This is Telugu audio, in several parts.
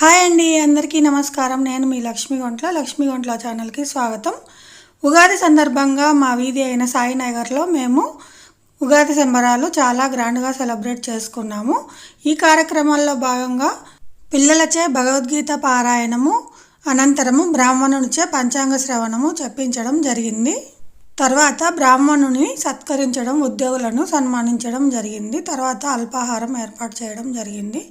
హాయ్ అండి అందరికీ నమస్కారం. నేను మీ లక్ష్మీ గొంట్ల గొంట్ల ఛానల్కి స్వాగతం. ఉగాది సందర్భంగా మా వీధి అయిన సాయి నగర్లో మేము ఉగాది సంబరాలు చాలా గ్రాండ్గా సెలబ్రేట్ చేసుకున్నాము. ఈ కార్యక్రమాల్లో భాగంగా పిల్లలచే భగవద్గీత పారాయణము అనంతరము బ్రాహ్మణునిచే పంచాంగ శ్రవణము చెప్పించడం జరిగింది. తర్వాత బ్రాహ్మణుని సత్కరించడం ఉద్యోగులను సన్మానించడం జరిగింది. తర్వాత అల్పాహారం ఏర్పాటు చేయడం జరిగింది.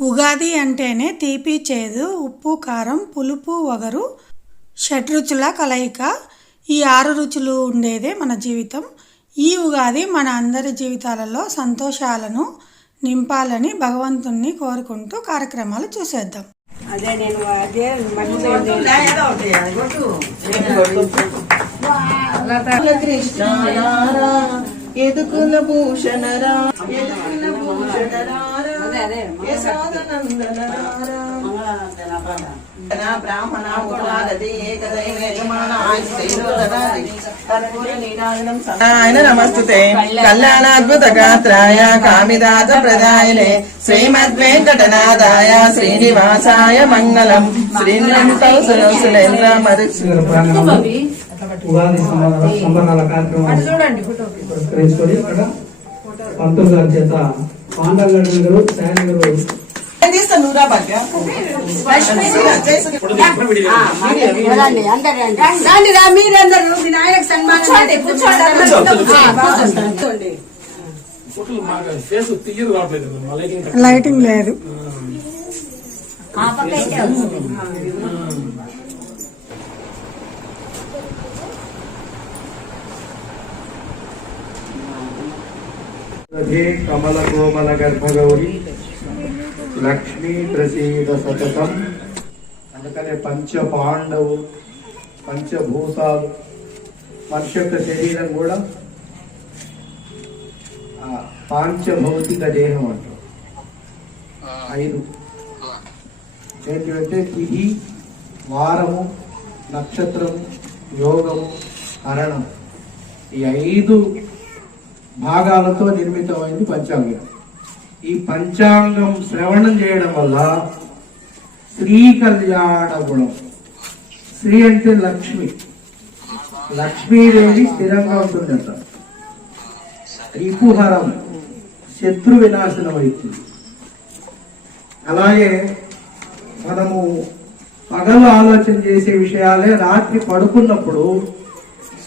ఉగాది అంటేనే తీపి చేదు ఉప్పు కారం పులుపు వగరు షడ్రుచుల కలయిక. ఈ ఆరు రుచులు ఉండేదే మన జీవితం. ఈ ఉగాది మన అందరి జీవితాలలో సంతోషాలను నింపాలని భగవంతుణ్ణి కోరుకుంటూ కార్యక్రమాలు చూసేద్దాం. అదే నేను అదే ఎదుకుల భూషణరా ఎదుకుల యశోదనందనరారా బ్రాహ్మణ ఉపాదతి యజమాన ఆయన నమస్తుతే కళ్యాణాద్భుత గాత్రాయ కామిదాత ప్రదాయనే శ్రీమద్వేంకటనాథాయ శ్రీనివాసాయ మంగళం సురేంద్ర మరి ఉగాది సంబరాల కార్యక్రమం పురస్కరించుకొని పంతులు గారి చేత పాండవగడ్డ గారు శాని గారు నూరా భాగ్య రండి అందరు రండి. రండి రా మీరందరూ మీ నాయనకు సన్మానం లైటింగ్ లేదు. కమల కోమల గర్భగౌరి. లక్ష్మీ ప్రసీద సతతం. అందుకనే పంచ పాండవు పంచభూతాలు మనిషి యొక్క శరీరం కూడా పాంచభౌతిక దేహం అంటారు. ఐదు. ఏంటంటే తిథి వారము నక్షత్రము యోగము హరణం ఈ ఐదు భాగాలతో నిర్మితమైంది పంచాంగం. ఈ పంచాంగం శ్రవణం చేయడం వల్ల శ్రీ కళ్యాణ గుణం. శ్రీ అంటే లక్ష్మి. లక్ష్మీదేవి స్థిరంగా ఉంటుందంట. రిపుహరం శత్రు వినాశనం అవుతుంది. అలాగే మనము పగలు ఆలోచన చేసే విషయాలే రాత్రి పడుకున్నప్పుడు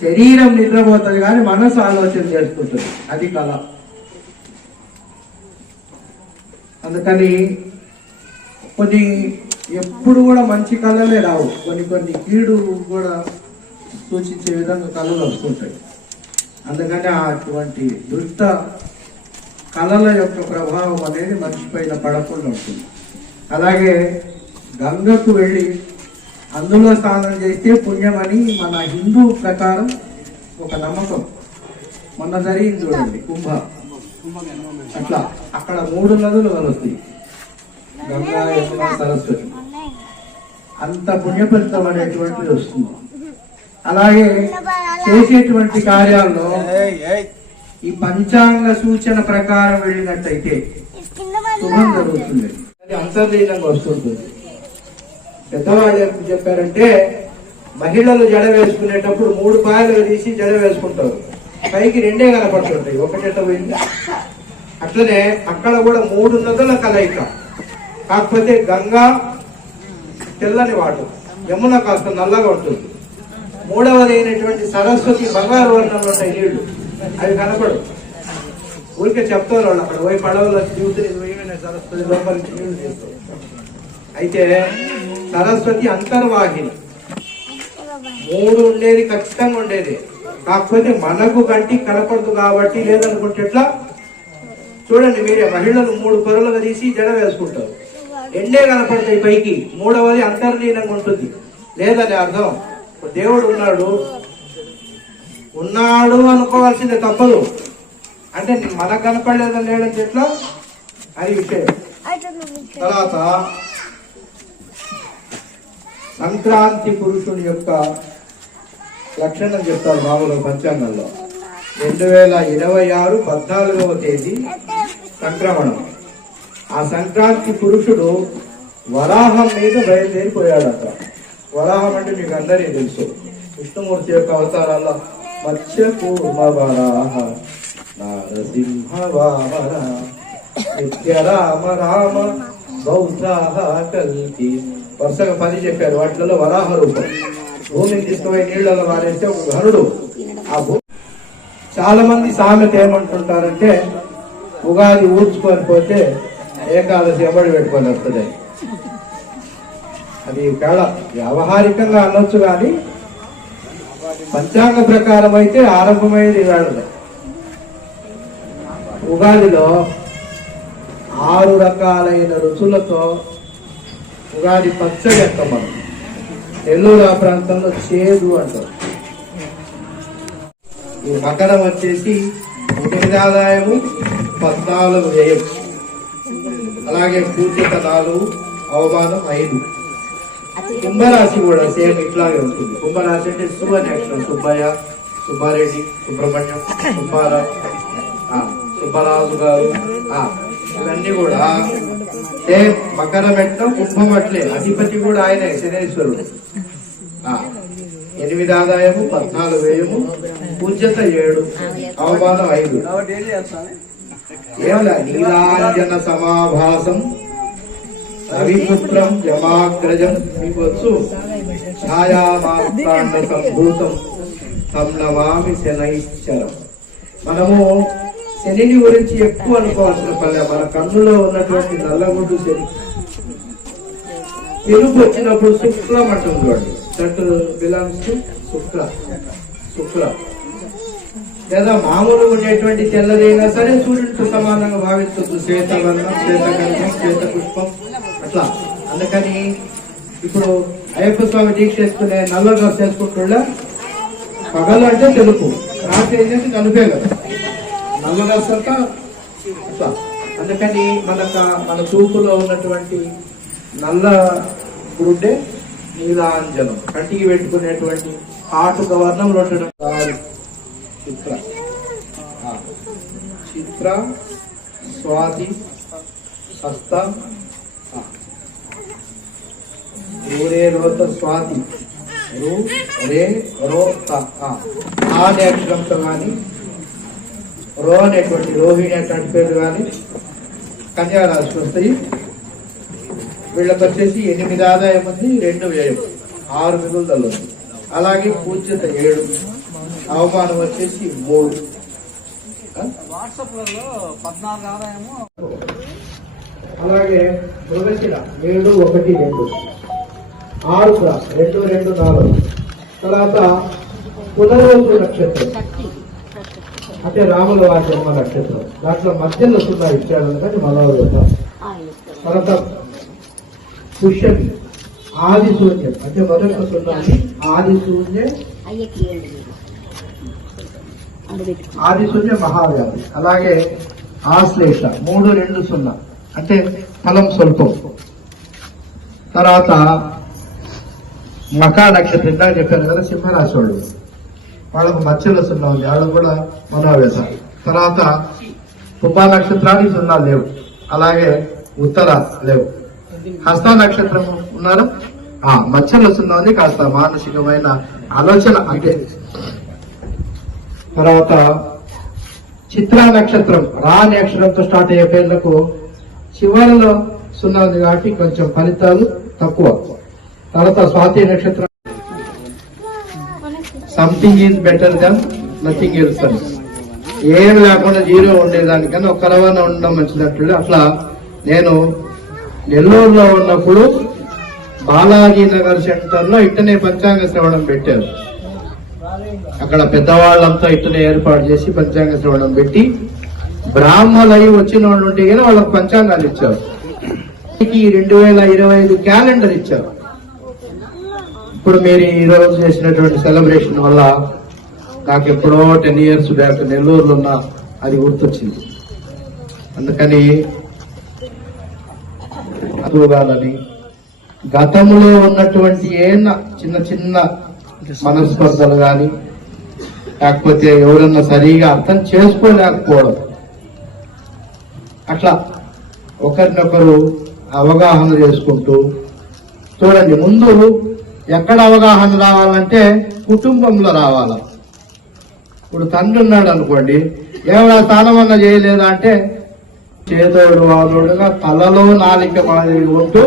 శరీరం నిద్రపోతుంది కానీ మనసు ఆలోచన చేసుకుంటుంది. అది కళ. అందుకని కొన్ని ఎప్పుడు కూడా మంచి కళలే రావు. కొన్ని కొన్ని కీడు కూడా సూచించే విధంగా కళలు వస్తుంటాయి. అందుకని అటువంటి దుష్ట కళల యొక్క ప్రభావం అనేది మనిషి పైన పడకుండా ఉంటుంది. అలాగే గంగకు వెళ్ళి అందులో స్నానం చేస్తే పుణ్యం అని మన హిందూ ప్రకారం ఒక నమ్మకం. మొన్న జరిగింది చూడండి కుంభ. అట్లా అక్కడ మూడు నదులు కలుస్తాయి. గంగా యమున సరస్వతి. అంత పుణ్యఫలితం అనేటువంటిది వస్తుంది. అలాగే చేసేటువంటి కార్యాల్లో ఈ పంచాంగ సూచన ప్రకారం వెళ్ళినట్టయితే శుభం జరుగుతుంది. అది అంతర్లీనంగా వస్తుంటుంది. పెద్దవాళ్ళు ఏం చెప్పారంటే మహిళలు జడ వేసుకునేటప్పుడు మూడు పాయలు తీసి జడ వేసుకుంటారు. పైకి రెండే కనపడుతుంటాయి. ఒకటెట పోయింది? అట్లనే అక్కడ కూడా మూడు నదుల కలయిక. కాకపోతే గంగా తెల్లని వాడు యమున కాస్త నల్లగా ఉంటుంది. మూడవది అయినటువంటి సరస్వతి బంగారు వర్ణంలో ఉంటాయి నీళ్ళు. అవి కనపడు ఊరికే చెప్తారు వాళ్ళు అక్కడ పోయి పడవలో దిగుతుంది పోయిన సరస్వతి లోపలికి నీళ్ళు తీస్తారు. అయితే సరస్వతి అంతర్వాహిని. మూడు ఉండేది ఖచ్చితంగా ఉండేది. కాకపోతే మనకు కంటి కనపడదు కాబట్టి లేదనుకుంటే ఎట్లా? చూడండి మీరే మహిళలు మూడు పొరలుగా తీసి జడ వేసుకుంటారు. ఎండే కనపడతాయి పైకి మూడవది అంతర్లీనంగా ఉంటుంది. లేదని అర్థం? దేవుడు ఉన్నాడు. ఉన్నాడు అనుకోవాల్సిందే తప్పదు. అంటే మనకు కనపడలేదని లేడంటే ఎట్లా? అది విషయం. తర్వాత సంక్రాంతి పురుషుని యొక్క లక్షణం చెప్తారు మామూలు పంచాంగంలో. రెండు వేల ఇరవై ఆరు పద్నాలుగవ తేదీ సంక్రమణం. ఆ సంక్రాంతి పురుషుడు వరాహం మీద బయలుదేరిపోయాడట. వరాహం అంటే మీకు అందరికీ తెలుసు. విష్ణుమూర్తి యొక్క అవతారాల్లో మత్స్య కూర్మ వరాహ నారసింహ వామన నిత్య రామ రామ బౌద్ధ కల్కి వరుసగా పది చెప్పారు వాటిలో వరాహ రూపం. భూమిని తీసుకుపోయి నీళ్ళలో వారేస్తే ఒక ఘనుడు. ఆ భూమి చాలా మంది సామెత ఏమంటుంటారంటే ఉగాది ఊడ్చుకొని పోతే ఏకాదశి ఎవడు పెట్టుకొని వస్తుంది. అది కాడ వ్యావహారికంగా అనొచ్చు కానీ పంచాంగ ప్రకారం అయితే ఆరంభమైంది వేళ. ఉగాదిలో ఆరు రకాలైన రుచులతో ఉగాది పచ్చడి ఎత్తాం మనం. నెల్లూరు ఆ ప్రాంతంలో చేదు అంటారు. ఈ మకరం వచ్చేసి ఒకటి ఆదాయము పద్నాలుగు వ్యయం అలాగే పూర్తిక నాలుగు అవమానం ఐదు. కుంభరాశి కూడా సేమ్ ఇట్లాగే ఉంటుంది. కుంభరాశి అంటే శుభ నక్షత్రం సుబ్బయ్య సుబ్బారెడ్డి సుబ్రహ్మణ్యం సుబ్బారావు ఆ, సుబ్బరాజు గారు ఆ, ఇవన్నీ కూడా సేమ్ మకర పెట్టడం కుంభం అట్లే అధిపతి కూడా ఆయనే శనేశ్వరుడు. ఎనిమిది ఆదాయము పద్నాలుగు వ్యయము పూజ్యత ఏడు అవమానం ఐదు. ఏమలా? నీలాంజన సమాభాసం రవిపుత్రం యమాగ్రజం మీకు వచ్చు ఛాయామాత్రాండ సంభూతం తం నమామి శనైశ్చరం. మనము శనిని గురించి ఎక్కువ అనుకోవాల్సిన పని. మన కన్నులో ఉన్నటువంటి నల్లగుడ్డు శని తెలుగు వచ్చినప్పుడు శుక్లం అంటుంది చూడండి. దట్ బిలాంగ్స్ టు శుక్ల. శుక్ల. లేదా మామూలు ఉండేటువంటి తెల్లదైనా సరే సూర్యుడితో సమానంగా భావిస్తుంది. శ్వేతవర్ణం శ్వేతగంధం శ్వేత పుష్పం అట్లా. అందుకని ఇప్పుడు అయ్యప్ప స్వామి దీక్ష చేసుకునే నల్ల డ్రెస్ చేసుకుంటుండ పగలు అంటే తెలుపు. రాత్రి ఏంటంటే నలుపే కదా. నల్ల డ్రెస్ అందుకని మనక మన చూపులో ఉన్నటువంటి నల్ల గుడ్డే నీలాంజనం. కంటికి పెట్టుకునేటువంటి ఆటుక వర్ణంలో ఉండడం చిత్ర. చిత్ర స్వాతి హస్త ఊరే రోత స్వాతి. రు రే రో త. ఆ. ఆ అనే అక్షరంతో కానీ రో అనేటువంటి రోహిణి అనేటువంటి పేరు కానీ కన్యారాశి వస్తాయి. వీళ్ళకి వచ్చేసి ఎనిమిది ఆదాయం ఉంది రెండు వ్యయం. ఆరు మిగులుదలు అలాగే పూజ్యత ఏడు అవమానం వచ్చేసి మూడు. అలాగే మృగశిర ఏడు ఒకటి రెండు. ఆరు రెండు రెండు నాలుగు. తర్వాత పునరోజు నక్షత్రం. అంటే రాముల వారి జన్మ నక్షత్రం దాంట్లో మధ్యలో సున్నా ఇచ్చాడు అందుకని మనోరథ తర్వాత పుష్యమి ఆది శూన్యం. అంటే మొదటి సున్నాని ఆది శూన్యం ఆది శూన్య మహావ్యాధి. అలాగే ఆశ్లేష మూడు రెండు సున్నా. అంటే ఫలం స్వల్పం. తర్వాత మకా నక్షత్రం ఇందాక చెప్పాను కదా సింహరాశి వాళ్ళు. వాళ్ళకు మధ్యలో సున్నా ఉంది. వాళ్ళకు కూడా మనోవేశ తర్వాత కుంభ నక్షత్రానికి సున్నా లేవు. అలాగే ఉత్తర లేవు. హస్త నక్షత్రం ఉన్నారు? ఆ మధ్యలో సున్నా ఉంది. కాస్త మానసికమైన ఆలోచన అంటే. తర్వాత చిత్ర నక్షత్రం రా అనే అక్షరంతో స్టార్ట్ అయ్యే పేర్లకు చివరిలో సున్నా ఉంది కాబట్టి కొంచెం ఫలితాలు తక్కువ. తర్వాత స్వాతి నక్షత్రం. Something is better than nothing else అని ఏం లేకుండా జీరో ఉండేదానికన్నా ఒక రవాణా ఉండడం మంచిదట్లు అట్లా నేను నెల్లూరులో ఉన్నప్పుడు బాలాజీ నగర్ సెంటర్లో ఇట్టనే పంచాంగ శ్రవణం పెట్టారు. అక్కడ పెద్దవాళ్ళంతా ఇట్టనే ఏర్పాటు చేసి పంచాంగ శ్రవణం పెట్టి బ్రాహ్మలు వచ్చిన వాళ్ళు ఉంటే కానీ వాళ్ళకి పంచాంగాలు ఇచ్చారు. ఈ రెండు వేల ఇరవై ఐదు క్యాలెండర్ ఇచ్చారు. ఇప్పుడు మీరు ఈ రోజు చేసినటువంటి సెలబ్రేషన్ వల్ల నాకు ఎప్పుడో టెన్ ఇయర్స్ బ్యాక్ నెల్లూరులో ఉన్న అది గుర్తొచ్చింది. అందుకని అదుగాలని గతంలో ఉన్నటువంటి ఏన్న చిన్న చిన్న మనస్పర్ధలు కానీ లేకపోతే ఎవరన్నా సరిగా అర్థం చేసుకోలేకపోవడం. అట్లా ఒకరినొకరు అవగాహన చేసుకుంటూ చూడండి ముందు ఎక్కడ అవగాహన రావాలంటే కుటుంబంలో రావాల. ఇప్పుడు తండ్రి ఉన్నాడు అనుకోండి ఏమైనా స్నానం చేయలేదా అంటే చేతోడు వాదోడుగా తలలో నాలిక మాదిరి ఉంటూ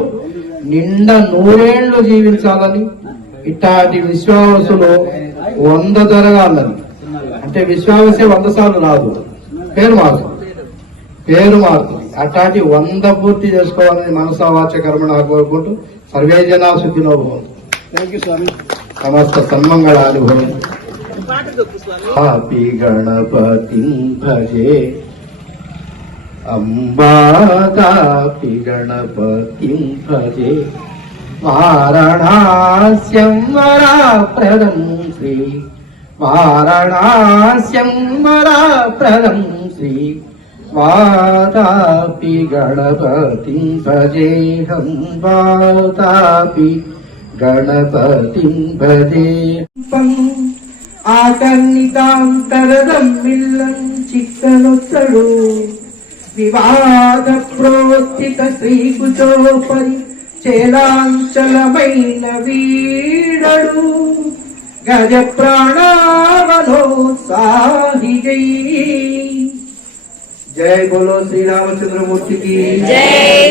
నిండా నూరేళ్ళు జీవించాలని ఇట్లాంటి విశ్వాసులు వంద జరగాలని అంటే విశ్వాసే వంద సార్లు రాదు. పేరు మార్పు పేరు మార్పు అట్లాంటి వంద పూర్తి చేసుకోవాలని మనసావాచ కర్మణ కోరుకుంటూ సర్వే జనా సుఖినో సమస్త సన్మంగళాలు భవంతు. పాపి గణపతి భజే. అంబాదాపి గణపతి భజే. వారణాస్యం వరాప్రదం శ్రీ. వారణాస్యం వరాప్రదం శ్రీ. వాతాపి గణపతి భజేహం వాతాపి ഗണപതിംഭജേ ആകർണികാന്തരതമ്മില്ലം ചിത്തനൊത്തടു వివాద ప్రోత్థిత శ్రీకుచోపరి చేలాంచలమైన వీడడు గజ ప్రాణావలోత్సాహి జై జై బోలో శ్రీరామచంద్రమూర్తికి జై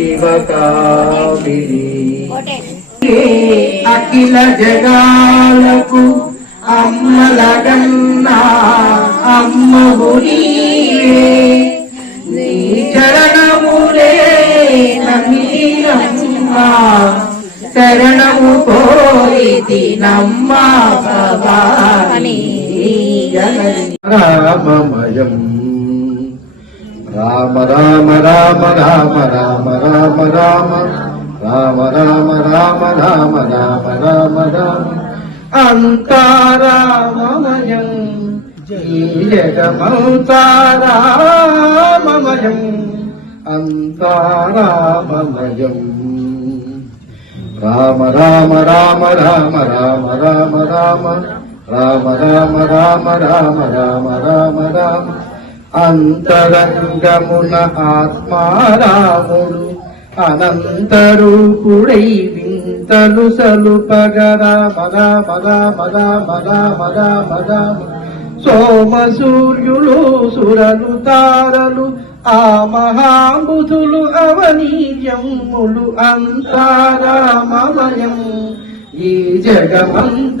శివకామిని. అఖిల జగాలకు అమ్మలగన్నా అమ్మవు నీవే నీ చరణములే నమ్మినమ్మా శరణము కోరితి నమ్మా భవాని. రామమయం రామ రామ రామ రామ రామ రామ రామ రామ రామ రామ రామ రామ రామ రామ అంతారామయం జగమంతారామయం అంతారామయం రామ రామ రామ రామ రామ రామ రామ రామ రామ రామ రామ రామ రామ రామ అంతరంగమున ఆత్మారాముడు అనంతరూపుడై వింతలు సలుపగరా మద మద మద మద మద మద. సోమ సూర్యులు సురలు తారలు ఆ మహాబుధులు అవనీయములు అంతారామమయం. ఈ జగమంతారామయం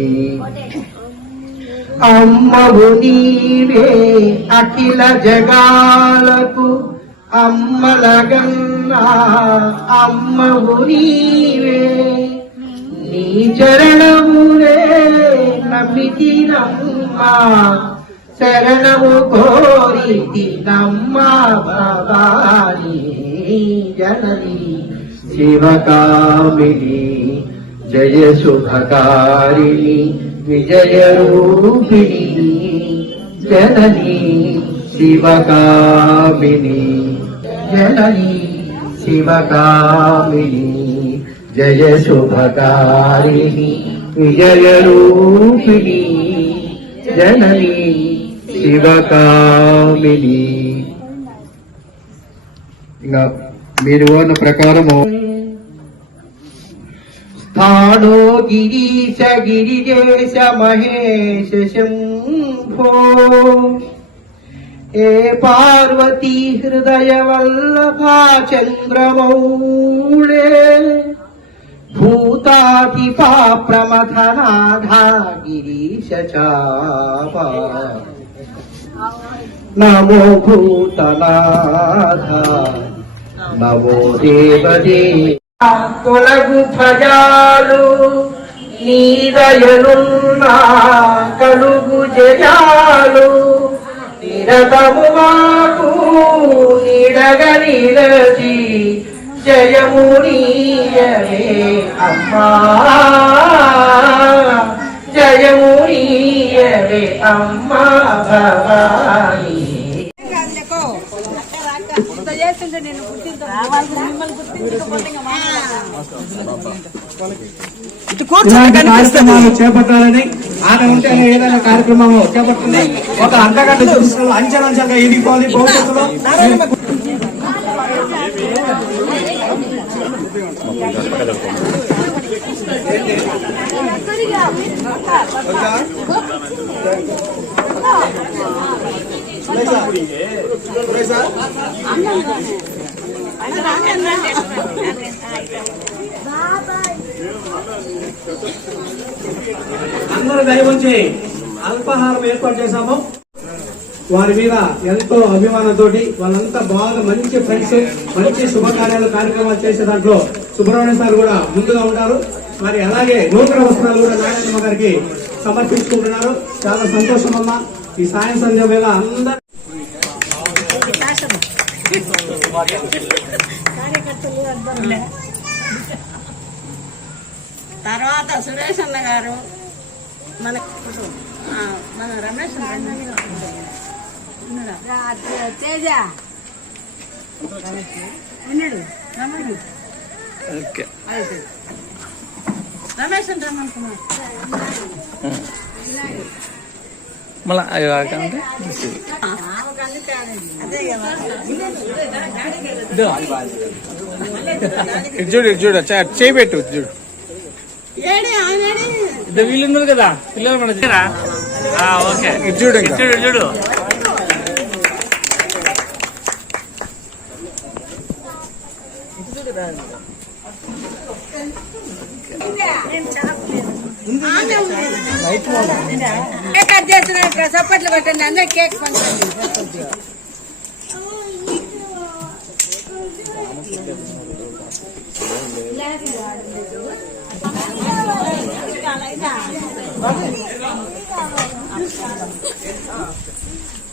అమ్మవు నీవే అఖిల జగాలకు అమ్మలగన్నా అమ్మవు నీవే. నీ చరణములే నమ్మితి నమ్మా శరణము కోరితి నమ్మా భవాని జనని శివకామిని జయ శుభకారిణి. విజయ రూపిణి జనని శివకామిని జనని శివకామిని జయ శుభకారిణి. విజయ రూపిణి జనని శివకామిని. ఇంకా మీరు అన్న ప్రకారము स्थाणो गिरीश गिरिजेश महेश शम्भो हे पार्वती हृदयवल्लभा चन्द्रमौळे भूतातिपा प्रमथनाधा गिरीश च नमो भूतनाथ नमो देवदे తొలగు భజాలు నీదయనున్నా కలుగు జయాలు నిరతము మాకు నీడగ నిలచి జయము నీయవే అమ్మా. జయము నీయవే అమ్మా భవాని. చేస్తుంటే నేను ఇలాంటి కార్యక్రమాలు చేపట్టాలని ఆట ఉంటే ఏదైనా కార్యక్రమం చేపడుతుంది ఒక అర్ధగంట చూసిన అంచెలంచెలుగా ఎదిగిపోవాలి భవిష్యత్తులో. అందరూ దయవుంచి అల్పాహారం ఏర్పాటు చేశాము. వారి మీద ఎంతో అభిమానంతో వాళ్ళంతా బాగా మంచి ఫ్రెండ్స్ మంచి శుభకార్యాలు కార్యక్రమాలు చేసే దాంట్లో సుబ్రహ్మణ్య సార్ కూడా ముందుగా ఉంటారు. మరి అలాగే నూతన వస్త్రాలు కూడా నారాయణమ్మ గారికి సమర్పించుకుంటున్నారు. చాలా సంతోషం అమ్మా. ఈ సాయం సంధ్య వేళ అందరూ తర్వాత సురేష్ అన్న గారు మన ఆ, మన రమేష్? తేజ ఉన్నాడు? రమణుడు. అయితే. రమేష్ మళ్ళీ అవి కాకంటే అదే కదా. ఇటు చూడు ఇటు చూడు చే- చేయి పెట్టు ఇటు చూడు ఇద్దరు వీళ్ళు ఉన్నారు కదా పిల్లలు మన దగ్గర. ఓకే. ఇటు చూడు చూడు చూడు. కట్ చేస్తున్నారు సప్పట్లు కొట్టండి అందరూ కేక్ పంచండి.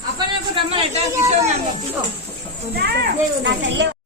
అప్పటి రమ్మని కిషోర్